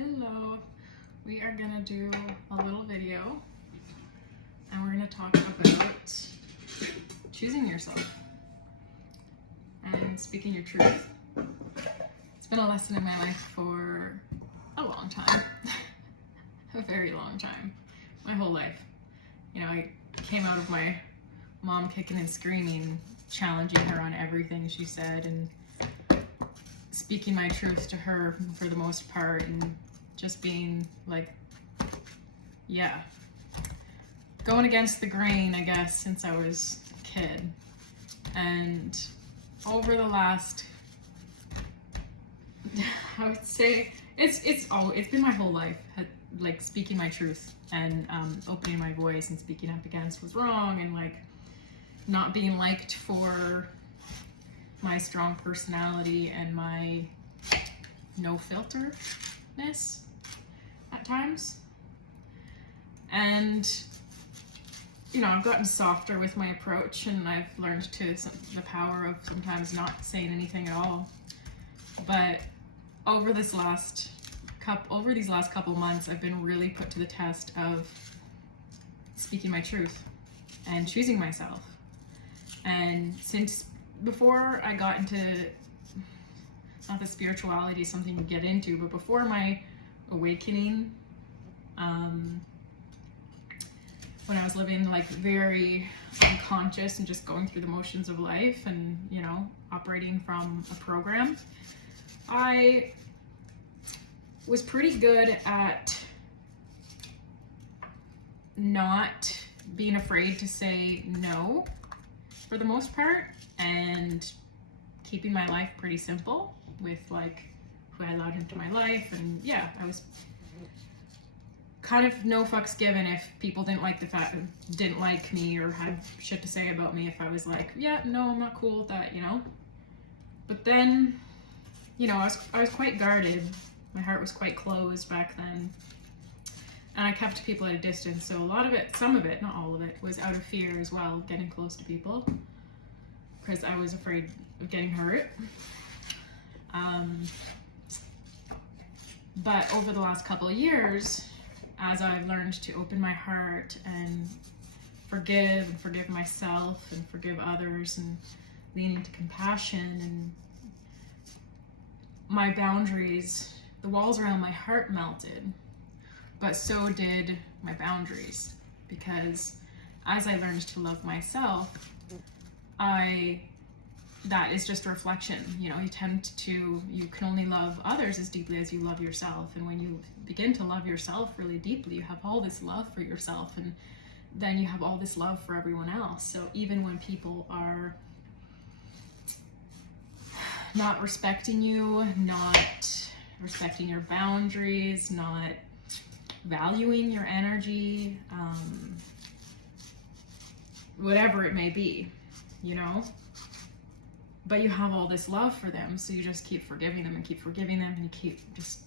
Hello, we are gonna do a little video and we're gonna talk about choosing yourself and speaking your truth. It's been a lesson in my life for a long time, a very long time, my whole life. You know, I came out of my mom kicking and screaming, challenging her on everything she said and speaking my truth to her for the most part, and just being like, yeah, going against the grain, I guess, since I was a kid. And over the last, I would say it's been my whole life, like speaking my truth and opening my voice and speaking up against what's wrong, and like not being liked for my strong personality and my no filterness at times. And you know, I've gotten softer with my approach, and I've learned the power of sometimes not saying anything at all. But over these last couple months, I've been really put to the test of speaking my truth and choosing myself. And since before I got into, not that spirituality is something you get into, but before my awakening, when I was living like very unconscious and just going through the motions of life and, you know, operating from a program, I was pretty good at not being afraid to say no for the most part, and keeping my life pretty simple with like who I allowed into my life. And yeah, I was kind of no fucks given if people didn't like me or had shit to say about me. If I was like, yeah, no, I'm not cool with that, you know. But then, you know, I was quite guarded. My heart was quite closed back then, and I kept people at a distance. So a lot of it, some of it, not all of it, was out of fear as well, getting close to people, because I was afraid of getting hurt. But over the last couple of years, as I've learned to open my heart and forgive myself and forgive others and lean into compassion, and my boundaries, the walls around my heart melted, but so did my boundaries, because as I learned to love myself, that is just a reflection. You know, you can only love others as deeply as you love yourself. And when you begin to love yourself really deeply, you have all this love for yourself, and then you have all this love for everyone else. So even when people are not respecting you, not respecting your boundaries, not valuing your energy, whatever it may be, you know, but you have all this love for them, so you just keep forgiving them and keep forgiving them, and you keep just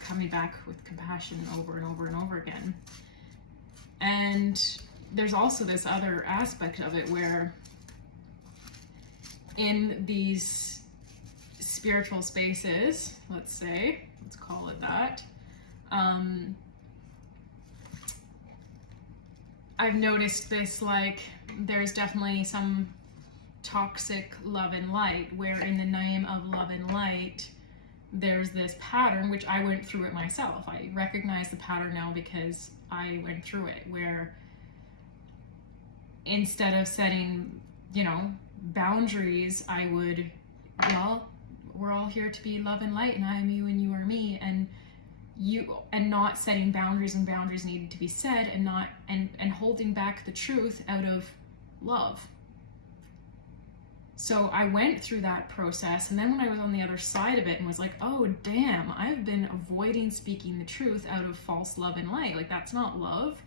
coming back with compassion over and over and over again. And there's also this other aspect of it where in these spiritual spaces, let's call it that, I've noticed this, like, there's definitely some toxic love and light, where in the name of love and light, there's this pattern, which I went through it myself. I recognize the pattern now because I went through it, where instead of setting, you know, boundaries, I would, well, we're all here to be love and light, and I am you and you are me, and not setting boundaries, and boundaries needed to be set, and not and holding back the truth out of love. So I went through that process, and then when I was on the other side of it and was like, oh damn, I've been avoiding speaking the truth out of false love and light. Like, that's not love.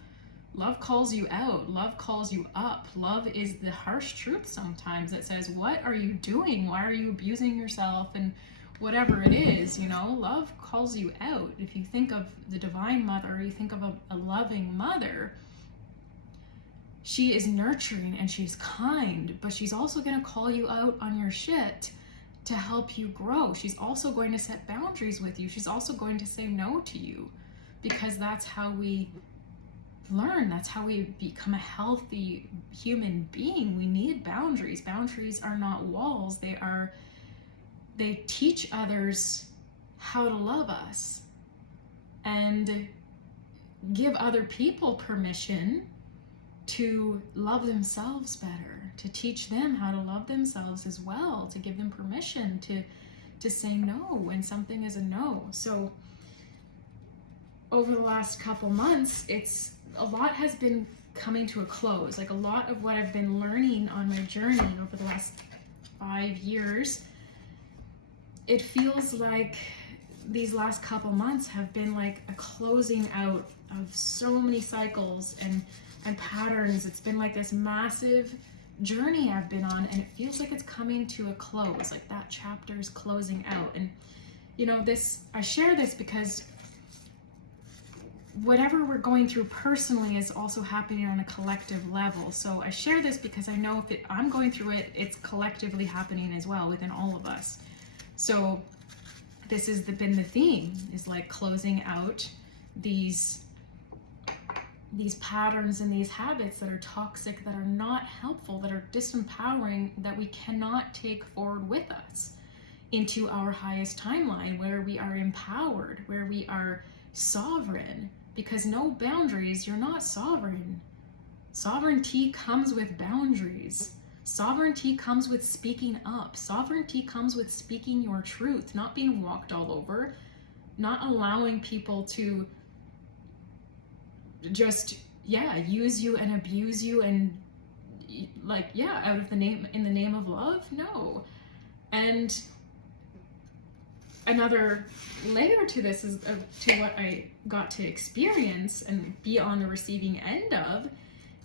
Love calls you out. Love calls you up. Love is the harsh truth sometimes that says, what are you doing? Why are you abusing yourself? And whatever it is, you know, love calls you out. If you think of the Divine Mother, you think of a loving mother, she is nurturing and she's kind, but she's also going to call you out on your shit to help you grow. She's also going to set boundaries with you. She's also going to say no to you, because that's how we learn. That's how we become a healthy human being. We need boundaries. Boundaries are not walls. They teach others how to love us and give other people permission to love themselves better, to teach them how to love themselves as well, to give them permission to say no when something is a no. So over the last couple months, a lot has been coming to a close. Like, a lot of what I've been learning on my journey over the last 5 years, it feels like these last couple months have been like a closing out of so many cycles and patterns. It's been like this massive journey I've been on, and it feels like it's coming to a close, like that chapter is closing out. And you know, I share this because whatever we're going through personally is also happening on a collective level. So I share this because I know if I'm going through it, it's collectively happening as well within all of us. So this has been the theme, is like closing out these patterns and these habits that are toxic, that are not helpful, that are disempowering, that we cannot take forward with us into our highest timeline, where we are empowered, where we are sovereign. Because no boundaries, you're not sovereign. Sovereignty comes with boundaries. Sovereignty comes with speaking up. Sovereignty comes with speaking your truth, not being walked all over, not allowing people to just, use you and abuse you and in the name of love. No. And another layer to this is to what I got to experience and be on the receiving end of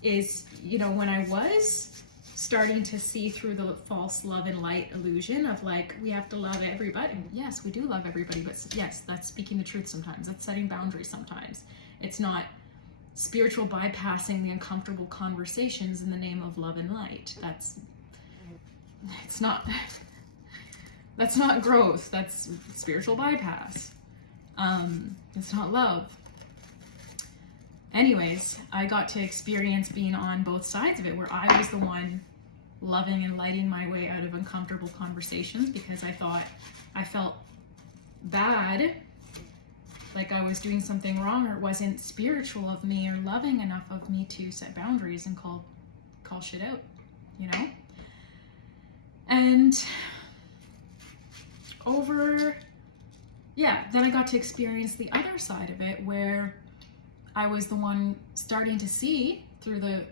is, when I was starting to see through the false love and light illusion of like, we have to love everybody. Yes, we do love everybody, but yes, that's speaking the truth sometimes. That's setting boundaries sometimes. It's not spiritual bypassing the uncomfortable conversations in the name of love and light. That's not growth. That's spiritual bypass. It's not love. Anyways, I got to experience being on both sides of it, where I was the one loving and lighting my way out of uncomfortable conversations because I felt bad, like I was doing something wrong, or it wasn't spiritual of me or loving enough of me to set boundaries and call shit out, And then I got to experience the other side of it, where I was the one starting to see through the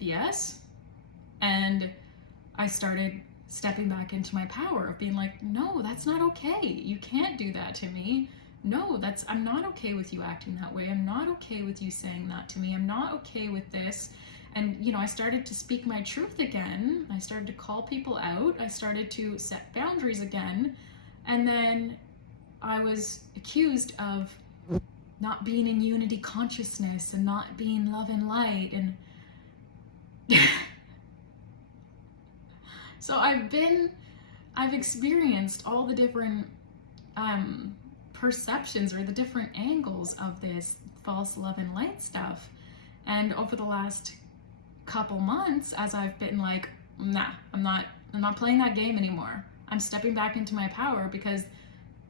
BS, and I started stepping back into my power of being like, no, that's not okay. You can't do that to me. No, I'm not okay with you acting that way. I'm not okay with you saying that to me. I'm not okay with this. And, I started to speak my truth again. I started to call people out. I started to set boundaries again. And then I was accused of not being in unity consciousness and not being love and light. And so I've experienced all the different perceptions or the different angles of this false love and light stuff. And over the last couple months, as I've been like, nah, I'm not playing that game anymore. I'm stepping back into my power, because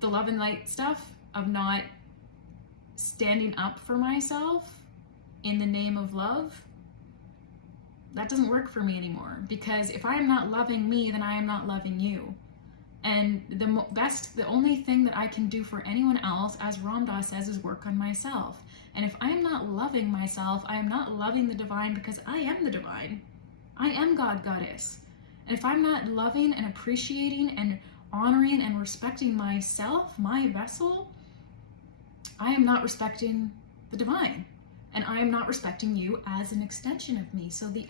the love and light stuff of not standing up for myself in the name of love, that doesn't work for me anymore. Because if I am not loving me, then I am not loving you. And the only thing that I can do for anyone else, as Ram Dass says, is work on myself. And if I am not loving myself, I am not loving the divine, because I am the divine. I am God, Goddess. And if I'm not loving and appreciating and honoring and respecting myself, my vessel, I am not respecting the divine. And I am not respecting you as an extension of me. So the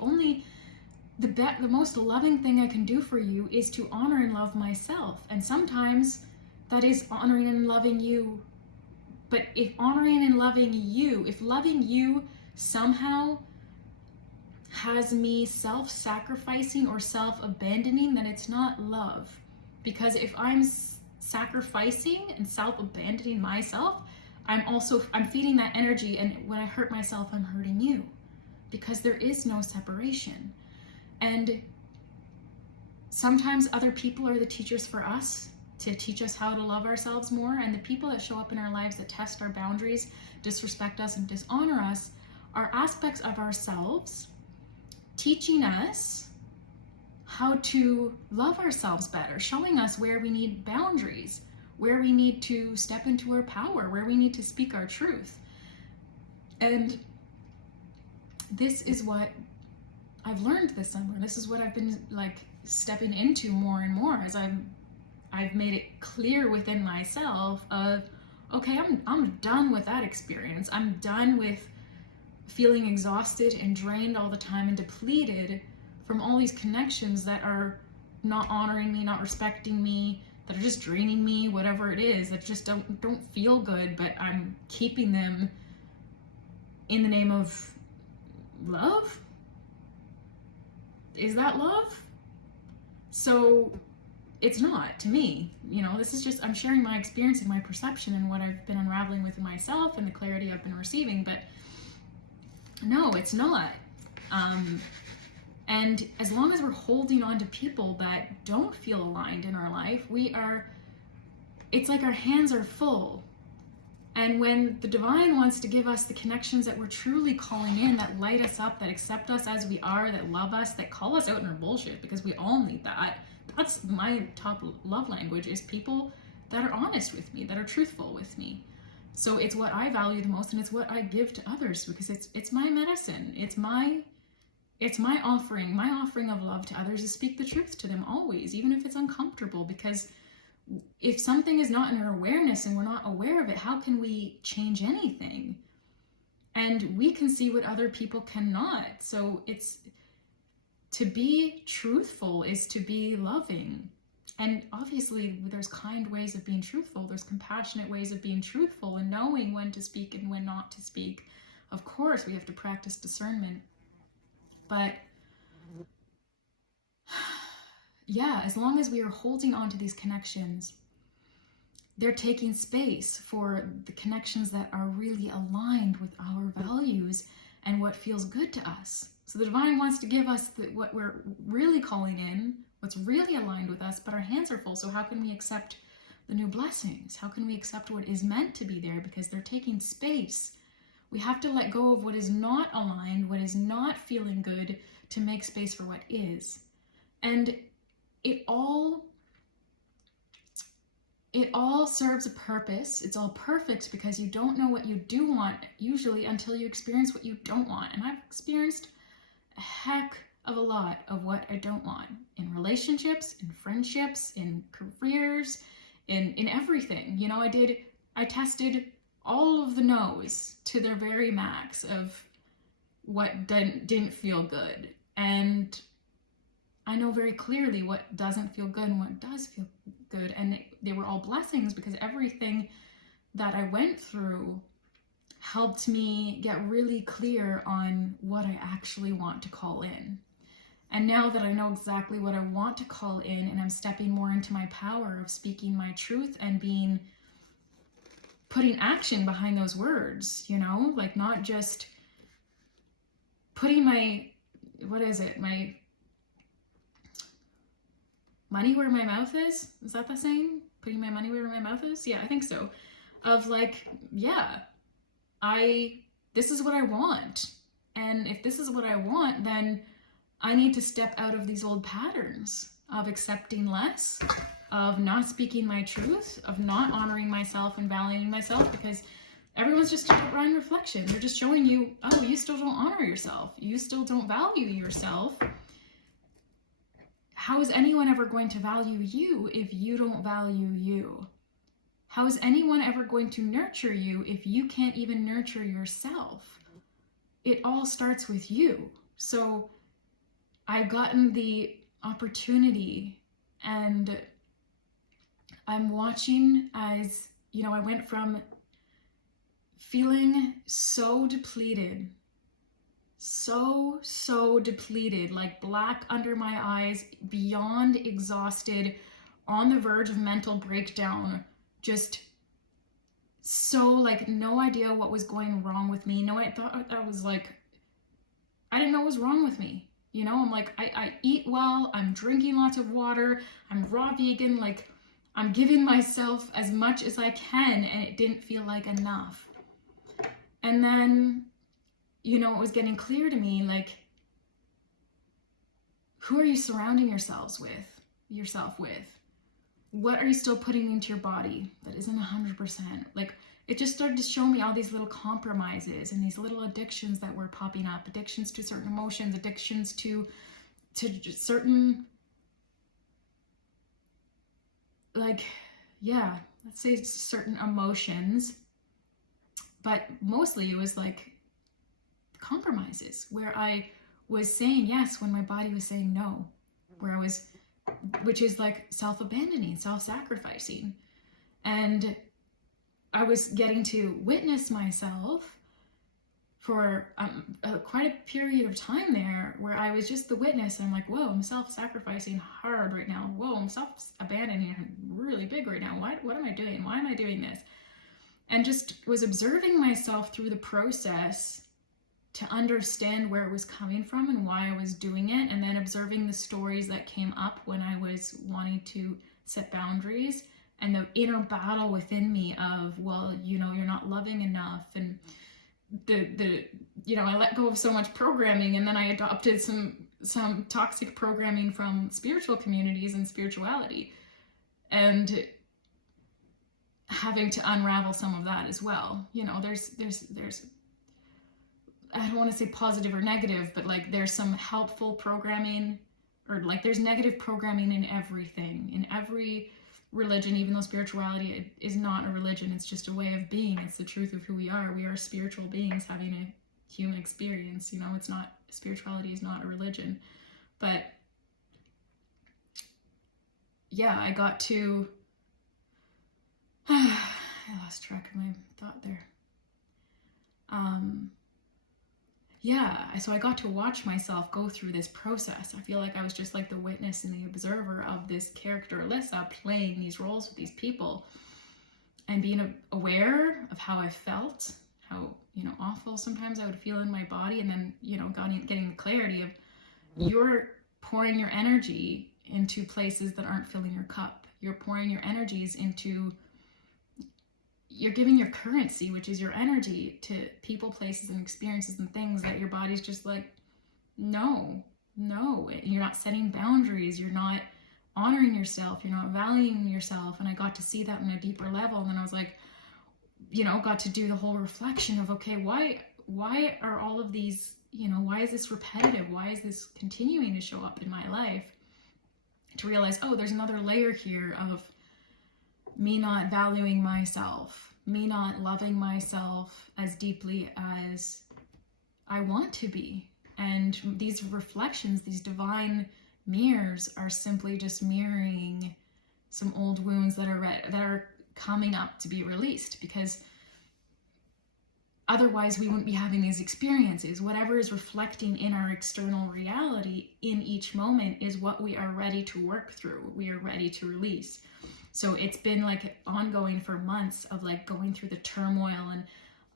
most loving thing I can do for you is to honor and love myself. And sometimes that is honoring and loving you. But if honoring and loving you, if loving you somehow has me self-sacrificing or self-abandoning, then it's not love. Because if I'm sacrificing and self-abandoning myself, I'm feeding that energy, and when I hurt myself, I'm hurting you, because there is no separation. And sometimes other people are the teachers for us, to teach us how to love ourselves more. And the people that show up in our lives that test our boundaries, disrespect us, and dishonor us are aspects of ourselves teaching us how to love ourselves better, showing us where we need boundaries, where we need to step into our power, where we need to speak our truth. And this is what I've learned this summer. This is what I've been like stepping into more and more as I've made it clear within myself of, okay, I'm done with that experience. I'm done with feeling exhausted and drained all the time and depleted from all these connections that are not honoring me, not respecting me, that are just draining me, whatever it is, that just don't feel good, but I'm keeping them in the name of love? Is that love? So it's not, to me. You know, this is just, I'm sharing my experience and my perception and what I've been unraveling within myself and the clarity I've been receiving, but no, it's not. And as long as we're holding on to people that don't feel aligned in our life, it's like our hands are full. And when the divine wants to give us the connections that we're truly calling in, that light us up, that accept us as we are, that love us, that call us out in our bullshit, because we all need that. That's my top love language, is people that are honest with me, that are truthful with me. So it's what I value the most, and it's what I give to others, because it's my medicine. It's my offering. My offering of love to others is speak the truth to them always, even if it's uncomfortable, because if something is not in our awareness and we're not aware of it, how can we change anything? And we can see what other people cannot. So it's to be truthful is to be loving. And obviously there's kind ways of being truthful. There's compassionate ways of being truthful and knowing when to speak and when not to speak. Of course, we have to practice discernment. But yeah, as long as we are holding on to these connections, they're taking space for the connections that are really aligned with our values and what feels good to us. So the divine wants to give us what we're really calling in, what's really aligned with us, but our hands are full. So how can we accept the new blessings? How can we accept what is meant to be there? Because they're taking space. We have to let go of what is not aligned, what is not feeling good, to make space for what is. And it all serves a purpose. It's all perfect, because you don't know what you do want usually until you experience what you don't want. And I've experienced a heck of a lot of what I don't want in relationships, in friendships, in careers, in everything. You know, I tested all of the no's to their very max of what didn't feel good. And I know very clearly what doesn't feel good and what does feel good. And they were all blessings, because everything that I went through helped me get really clear on what I actually want to call in. And now that I know exactly what I want to call in, and I'm stepping more into my power of speaking my truth and putting action behind those words, you know, like not just putting my money where my mouth is. Is that the saying? Putting my money where my mouth is? Yeah, I think so. Of like, yeah, this is what I want. And if this is what I want, then I need to step out of these old patterns of accepting less, of not speaking my truth, of not honoring myself and valuing myself, because everyone's just a blind reflection. They're just showing you, oh, you still don't honor yourself. You still don't value yourself. How is anyone ever going to value you if you don't value you? How is anyone ever going to nurture you if you can't even nurture yourself? It all starts with you. So I've gotten the opportunity, and I'm watching as, you know, I went from feeling so depleted, so depleted, like black under my eyes, beyond exhausted, on the verge of mental breakdown, just so like no idea what was going wrong with me. No, I thought I was like, I didn't know what was wrong with me. You know, I'm like, I eat well, I'm drinking lots of water, I'm raw vegan, like I'm giving myself as much as I can, and it didn't feel like enough. And then, you know, it was getting clear to me, like, who are you surrounding yourself with? What are you still putting into your body that isn't 100%? Like, it just started to show me all these little compromises and these little addictions that were popping up, addictions to certain emotions, addictions to certain, like, yeah, let's say certain emotions, but mostly it was like compromises where I was saying yes when my body was saying no, which is like self-abandoning, self-sacrificing. And I was getting to witness myself for quite a period of time there where I was just the witness. And I'm like, whoa, I'm self-sacrificing hard right now. Whoa, I'm self-abandoning really big right now. What am I doing? Why am I doing this? And just was observing myself through the process to understand where it was coming from and why I was doing it. And then observing the stories that came up when I was wanting to set boundaries, and the inner battle within me of, well, you know, you're not loving enough. And I let go of so much programming, and then I adopted some toxic programming from spiritual communities and spirituality, and having to unravel some of that as well. You know, there's I don't want to say positive or negative, but like there's some helpful programming, or like there's negative programming in everything, in every religion, even though spirituality is not a religion, it's just a way of being. It's the truth of who we are. We are spiritual beings having a human experience. You know, it's not, spirituality is not a religion. But yeah, I got to, I lost track of my thought there. So I got to watch myself go through this process. I feel like I was just like the witness and the observer of this character, Alyssa, playing these roles with these people, and being aware of how I felt, how, you know, awful sometimes I would feel in my body. And then, you know, getting the clarity of, you're pouring your energy into places that aren't filling your cup. You're pouring your energies into, you're giving your currency, which is your energy, to people, places, and experiences and things that your body's just like, no. You're not setting boundaries. You're not honoring yourself. You're not valuing yourself. And I got to see that on a deeper level. And then I was like, you know, got to do the whole reflection of, okay, why are all of these, you know, why is this repetitive? Why is this continuing to show up in my life? To realize, oh, there's another layer here of me not valuing myself, me not loving myself as deeply as I want to be. And these reflections, these divine mirrors, are simply just mirroring some old wounds that are coming up to be released, because otherwise we wouldn't be having these experiences. Whatever is reflecting in our external reality in each moment is what we are ready to work through, what we are ready to release. So it's been like ongoing for months of like going through the turmoil and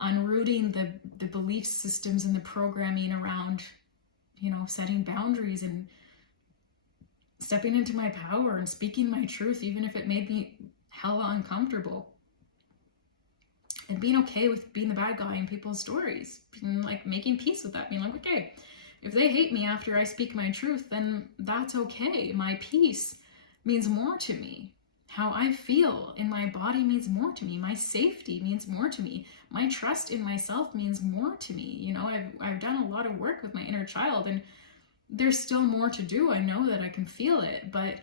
unrooting the belief systems and the programming around, you know, setting boundaries and stepping into my power and speaking my truth, even if it made me hella uncomfortable. And being okay with being the bad guy in people's stories, and like making peace with that, being like, okay, if they hate me after I speak my truth, then that's okay. My peace means more to me. How I feel in my body means more to me. My safety means more to me. My trust in myself means more to me. You know, I've done a lot of work with my inner child, and there's still more to do. I know that I can feel it, but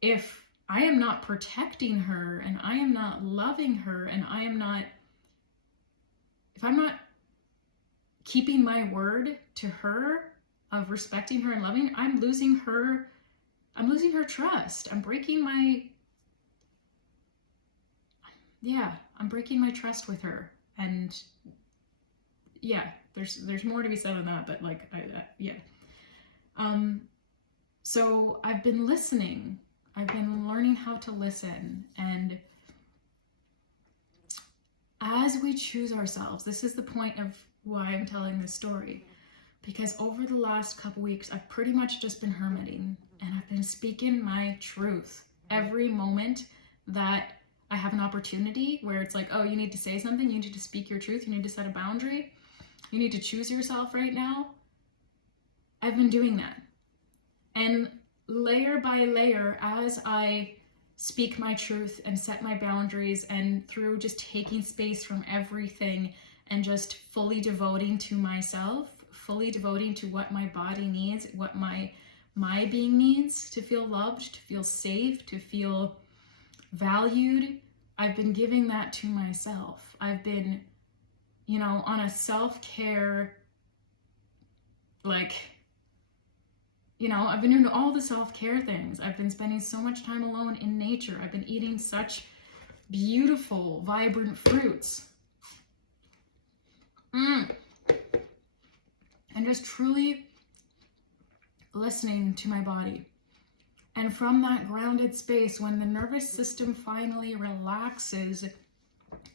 if I am not protecting her, and I am not loving her, and if I'm not keeping my word to her of respecting her and loving, I'm losing her trust. I'm breaking my trust with her. And yeah, there's more to be said on that, but like, yeah. So I've been listening. I've been learning how to listen. And as we choose ourselves, this is the point of why I'm telling this story. Because over the last couple weeks, I've pretty much just been hermiting, and I've been speaking my truth. Every moment that I have an opportunity where it's like, oh, you need to say something, you need to speak your truth, you need to set a boundary, you need to choose yourself right now, I've been doing that. And layer by layer, as I speak my truth and set my boundaries, and through just taking space from everything and just fully devoting to myself, fully devoting to what my body needs, what my being needs, to feel loved, to feel safe, to feel valued, I've been giving that to myself. I've been, on a self-care, I've been doing all the self-care things. I've been spending so much time alone in nature. I've been eating such beautiful, vibrant fruits. And just truly listening to my body. And from that grounded space, when the nervous system finally relaxes,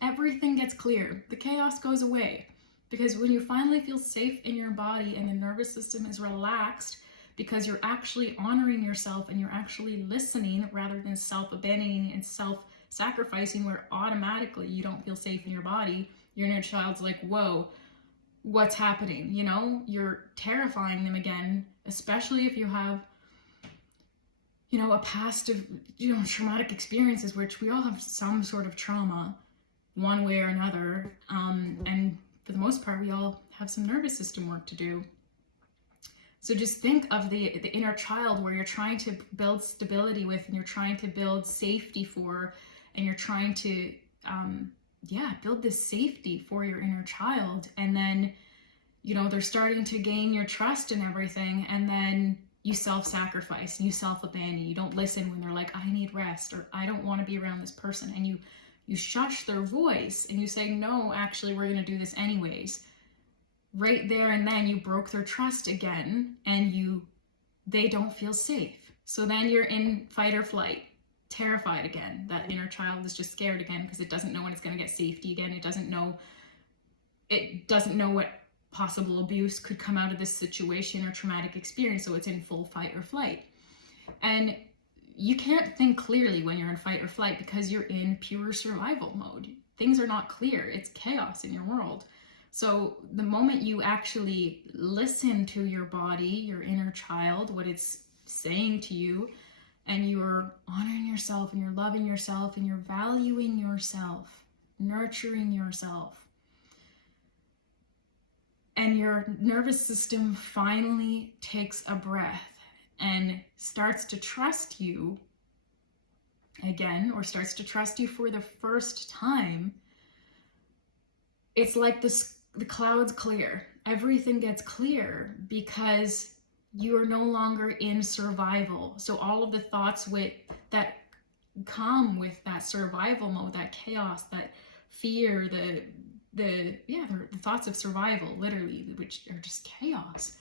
everything gets clear. The chaos goes away. Because when you finally feel safe in your body and the nervous system is relaxed, because you're actually honoring yourself and you're actually listening rather than self-abandoning and self-sacrificing, where automatically you don't feel safe in your body, your inner child's like, whoa, what's happening? You're terrifying them again, especially if you have, a past of, traumatic experiences, which we all have some sort of trauma, one way or another. And for the most part, we all have some nervous system work to do. So just think of the inner child where you're trying to build stability with, and you're trying to build safety for, and you're trying to, build this safety for your inner child. And then, they're starting to gain your trust and everything. And then you self-sacrifice and you self-abandon. You don't listen when they're like, I need rest, or I don't want to be around this person. And you shush their voice and you say, no, actually, we're going to do this anyways. Right there and then you broke their trust again, and they don't feel safe. So then you're in fight or flight, terrified again. That inner child is just scared again because it doesn't know when it's going to get safety again. It doesn't know what possible abuse could come out of this situation or traumatic experience. So it's in full fight or flight. And you can't think clearly when you're in fight or flight because you're in pure survival mode. Things are not clear. It's chaos in your world. So the moment you actually listen to your body, your inner child, what it's saying to you, and you're honoring yourself and you're loving yourself and you're valuing yourself, nurturing yourself, and your nervous system finally takes a breath and starts to trust you again, or starts to trust you for the first time, it's like the clouds clear. Everything gets clear because you are no longer in survival. So all of the thoughts that come with that survival mode, that chaos, that fear, the thoughts of survival, literally, which are just chaos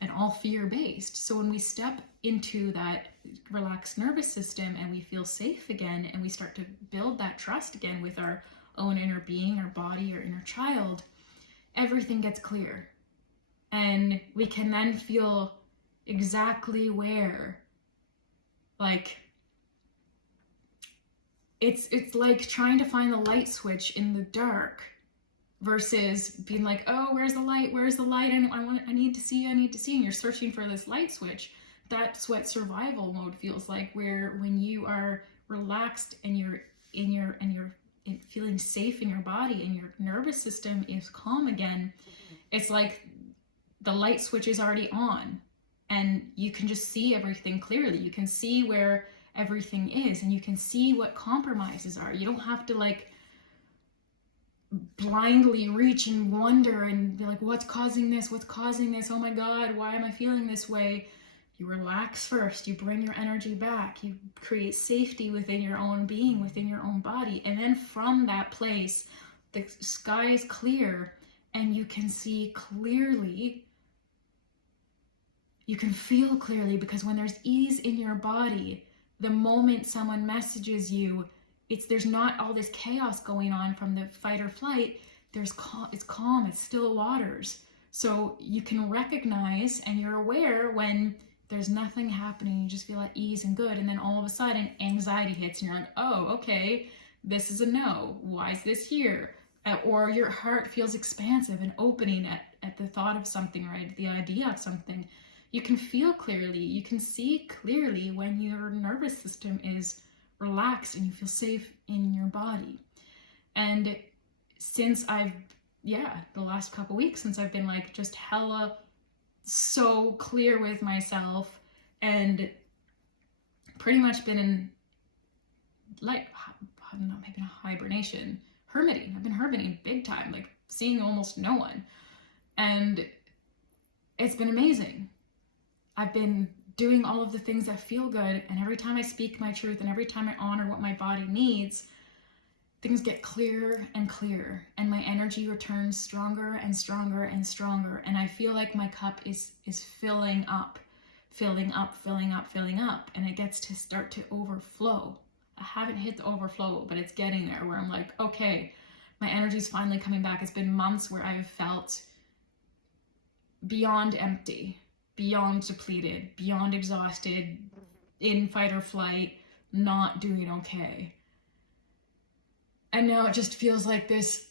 and all fear-based. So when we step into that relaxed nervous system and we feel safe again, and we start to build that trust again with our own inner being, our body, our inner child, everything gets clear. And we can then feel exactly where, it's like trying to find the light switch in the dark versus being like, oh, where's the light? I need to see, and you're searching for this light switch. That's what survival mode feels like, where when you are relaxed and you're feeling safe in your body and your nervous system is calm again, it's like the light switch is already on and you can just see everything clearly. You can see where everything is, and you can see what compromises are. You don't have to blindly reach and wonder and be like, what's causing this? Oh my God, why am I feeling this way? You relax first, you bring your energy back, you create safety within your own being, within your own body. And then from that place, the sky is clear and you can see clearly. You can feel clearly, because when there's ease in your body, the moment someone messages you, there's not all this chaos going on from the fight or flight. It's calm, it's still waters. So you can recognize and you're aware when there's nothing happening, you just feel at ease and good, and then all of a sudden anxiety hits and you're like, oh, okay, this is a no. Why is this here? Or your heart feels expansive and opening at the thought of something, right? The idea of something. You can feel clearly, you can see clearly when your nervous system is relaxed and you feel safe in your body. And since the last couple weeks, since I've been like just hella so clear with myself and pretty much been in like, I don't know, maybe a hibernation, hermiting. I've been hermiting big time, like seeing almost no one. And it's been amazing. I've been doing all of the things that feel good, and every time I speak my truth and every time I honor what my body needs, things get clearer and clearer, and my energy returns stronger and stronger and stronger, and I feel like my cup is filling up, and it gets to start to overflow. I haven't hit the overflow, but it's getting there, where I'm like, okay, my energy's finally coming back. It's been months where I've felt beyond empty, beyond depleted, beyond exhausted, in fight or flight, not doing okay. And now it just feels like this,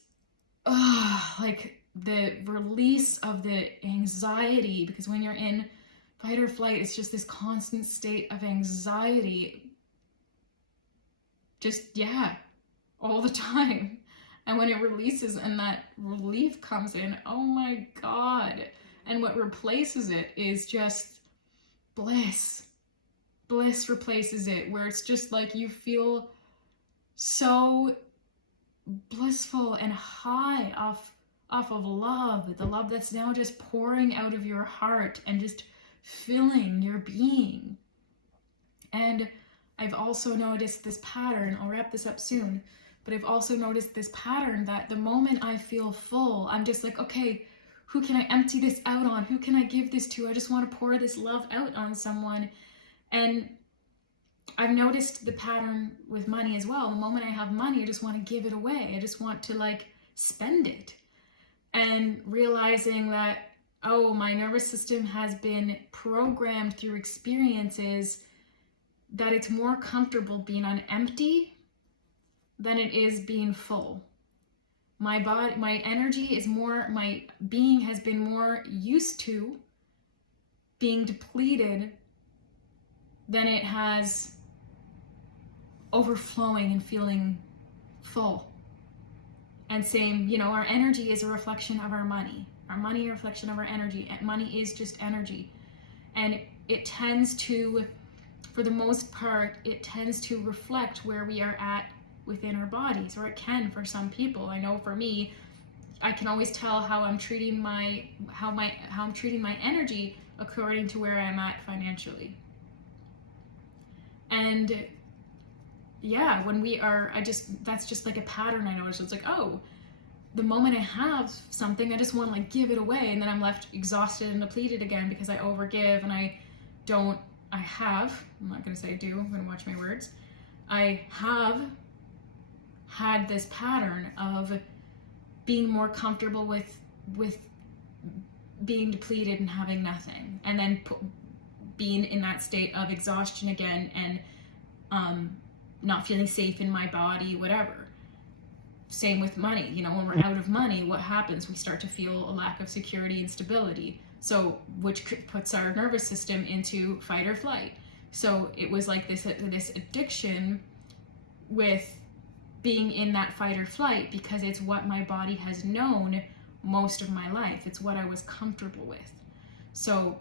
like the release of the anxiety, because when you're in fight or flight, it's just this constant state of anxiety. Just, all the time. And when it releases and that relief comes in, oh my God. And what replaces it is just bliss. Bliss replaces it, where it's just like you feel so blissful and high off of love, the love that's now just pouring out of your heart and just filling your being. And I've also noticed this pattern, I'll wrap this up soon, but I've also noticed this pattern that the moment I feel full, I'm just like, okay, who can I empty this out on? Who can I give this to? I just want to pour this love out on someone. And I've noticed the pattern with money as well. The moment I have money, I just want to give it away. I just want to like spend it. And realizing that, oh, my nervous system has been programmed through experiences that it's more comfortable being on empty than it is being full. My body, my energy is more, my being has been more used to being depleted than it has overflowing and feeling full. And same, our energy is a reflection of our money. Our money is a reflection of our energy. Money is just energy. And it tends to, for the most part, it tends to reflect where we are at within our bodies, or it can for some people. I know for me, I can always tell how I'm treating my energy according to where I'm at financially. And when we are, that's just like a pattern I noticed. It's like, oh, the moment I have something, I just want to like give it away, and then I'm left exhausted and depleted again because I overgive, and I'm not going to say I do, I'm going to watch my words. I have had this pattern of being more comfortable with being depleted and having nothing, and then being in that state of exhaustion again, and not feeling safe in my body, whatever. Same with money. When we're out of money, what happens? We start to feel a lack of security and stability, which puts our nervous system into fight or flight. So it was like this addiction with being in that fight or flight, because it's what my body has known most of my life. It's what I was comfortable with. So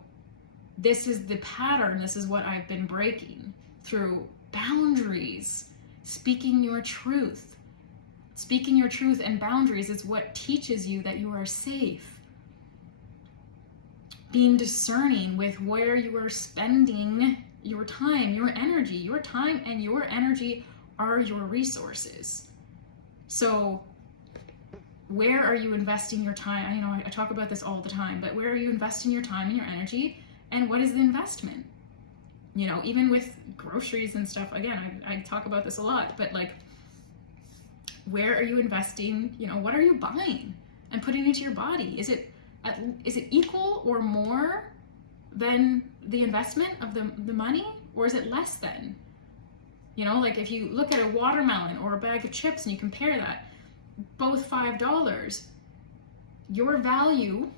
this is the pattern. This is what I've been breaking through boundaries, speaking your truth. Speaking your truth and boundaries is what teaches you that you are safe. Being discerning with where you are spending your time, your energy. Your time and your energy are your resources. So where are you investing your time? You know, I talk about this all the time, but where are you investing your time and your energy, and what is the investment? You know, even with groceries and stuff, again, I talk about this a lot, but like, where are you investing? You know, what are you buying and putting into your body? Is it equal or more than the investment of the money, or is it less than? You know, like if you look at a watermelon or a bag of chips and you compare that, both $5, your value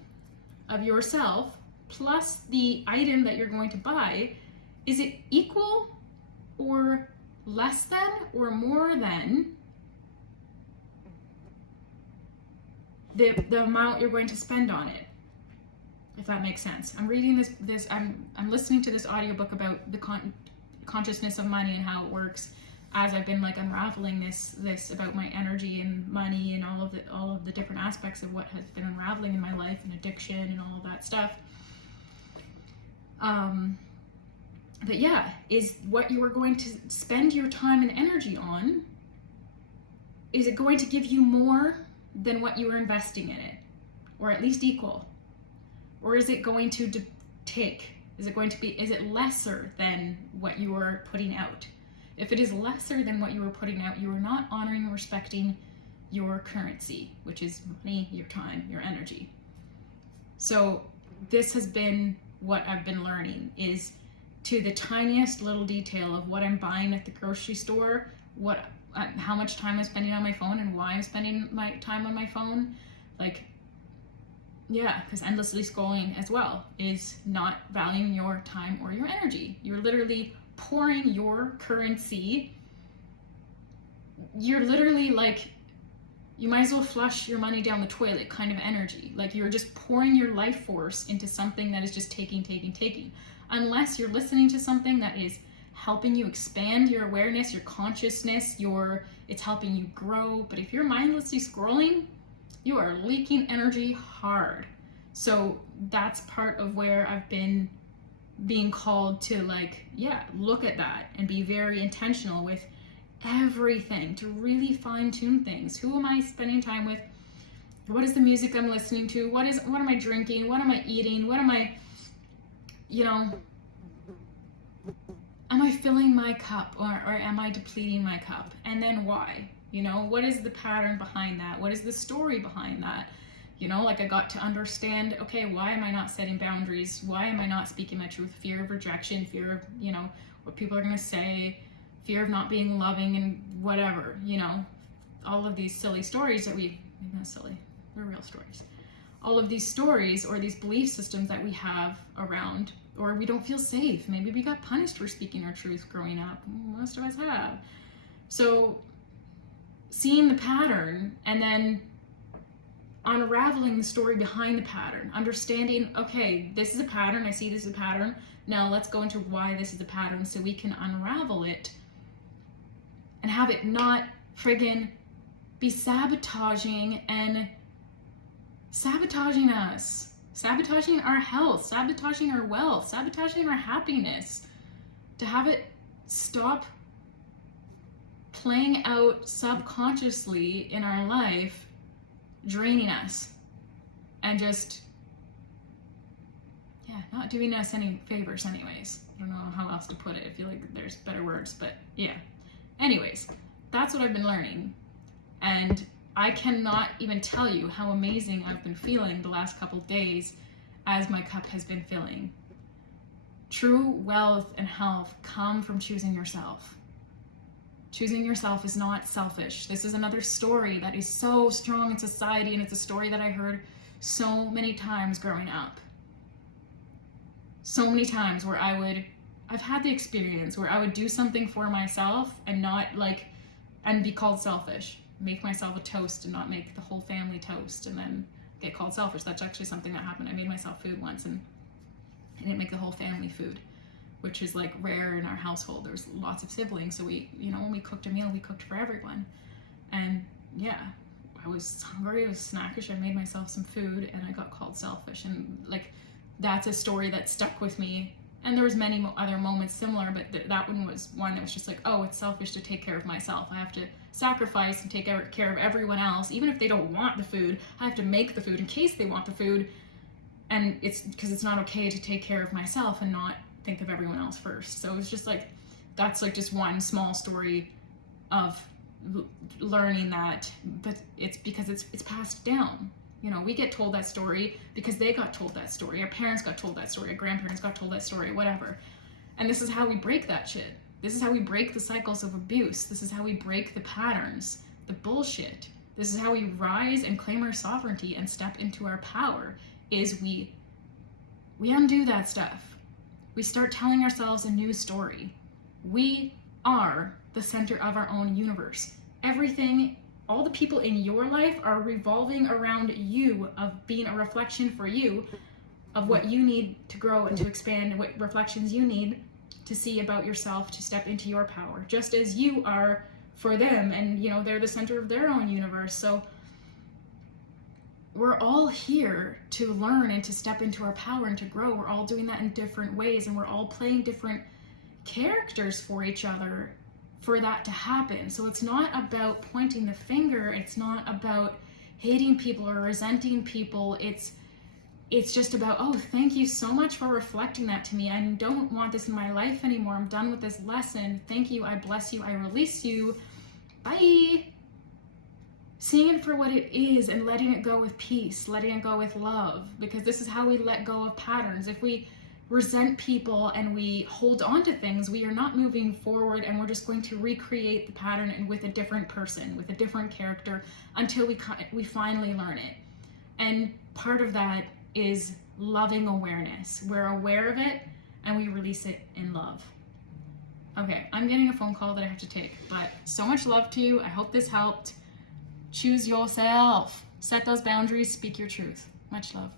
of yourself plus the item that you're going to buy, is it equal or less than or more than the amount you're going to spend on it? If that makes sense. I'm reading I'm listening to this audiobook about the consciousness of money and how it works, as I've been like unraveling this about my energy and money and all of the different aspects of what has been unraveling in my life and addiction and all of that stuff. But yeah, is what you are going to spend your time and energy on, is it going to give you more than what you are investing in it, or at least equal? Or is it going to take? Is it lesser than what you are putting out? If it is lesser than what you are putting out, you are not honoring and respecting your currency, which is money, your time, your energy. So this has been what I've been learning, is to the tiniest little detail of what I'm buying at the grocery store, how much time I'm spending on my phone and why I'm spending my time on my phone. Like, yeah, because endlessly scrolling as well is not valuing your time or your energy. You're literally pouring your currency. You're literally like, you might as well flush your money down the toilet kind of energy. Like, you're just pouring your life force into something that is just taking. Unless you're listening to something that is helping you expand your awareness, your consciousness, it's helping you grow. But if you're mindlessly scrolling, you are leaking energy hard. So that's part of where I've been being called to, like, yeah, look at that and be very intentional with everything, to really fine tune things. Who am I spending time with? What is the music I'm listening to? What am I drinking? What am I eating? What am I, am I filling my cup or am I depleting my cup? And then why? What is the pattern behind that? What is the story behind that? Like, I got to understand, okay, why am I not setting boundaries? Why am I not speaking my truth? Fear of rejection, fear of, what people are going to say, fear of not being loving and whatever, all of these silly stories that not silly, they're real stories. All of these stories or these belief systems that we have around, or we don't feel safe. Maybe we got punished for speaking our truth growing up. Most of us have. So seeing the pattern and then unraveling the story behind the pattern, understanding, okay, this is a pattern, I see this is a pattern, now let's go into why this is a pattern so we can unravel it and have it not friggin' be sabotaging us, sabotaging our health, sabotaging our wealth, sabotaging our happiness, to have it stop playing out subconsciously in our life, draining us and just, not doing us any favors anyways. I don't know how else to put it. I feel like there's better words, but yeah. Anyways, that's what I've been learning. And I cannot even tell you how amazing I've been feeling the last couple days as my cup has been filling. True wealth and health come from choosing yourself. Choosing yourself is not selfish. This is another story that is so strong in society, and it's a story that I heard so many times growing up. So many times where I've had the experience where I would do something for myself and and be called selfish. Make myself a toast and not make the whole family toast and then get called selfish. That's actually something that happened. I made myself food once and I didn't make the whole family food, which is like rare in our household. There's lots of siblings, so we, when we cooked a meal, we cooked for everyone. And yeah, I was hungry, I was snackish, I made myself some food and I got called selfish. And like, that's a story that stuck with me And there was many other moments similar, but that one was one that was just like, oh, it's selfish to take care of myself. I have to sacrifice and take care of everyone else. Even if they don't want the food, I have to make the food in case they want the food. And it's because it's not okay to take care of myself and not think of everyone else first. So it's just like, that's like just one small story of learning that, but it's because it's passed down. You know, we get told that story because they got told that story. Our parents got told that story. Our grandparents got told that story, whatever. And this is how we break that shit. This is how we break the cycles of abuse. This is how we break the patterns, the bullshit. This is how we rise and claim our sovereignty and step into our power, is we undo that stuff. We start telling ourselves a new story. We are the center of our own universe. Everything, all the people in your life are revolving around you, of being a reflection for you of what you need to grow and to expand, and what reflections you need to see about yourself to step into your power, just as you are for them. And you know, they're the center of their own universe. So we're all here to learn and to step into our power and to grow. We're all doing that in different ways, and we're all playing different characters for each other for that to happen. So it's not about pointing the finger. It's not about hating people or resenting people. It's just about, oh, thank you so much for reflecting that to me. I don't want this in my life anymore. I'm done with this lesson. Thank you. I bless you. I release you. Bye. Seeing it for what it is and letting it go with peace, letting it go with love, because this is how we let go of patterns. If we resent people and we hold on to things, we are not moving forward, and we're just going to recreate the pattern and with a different person, with a different character, until we finally learn it. And part of that is loving awareness. We're aware of it and we release it in love. Okay, I'm getting a phone call that I have to take, but so much love to you. I hope this helped. Choose yourself. Set those boundaries. Speak your truth. Much love.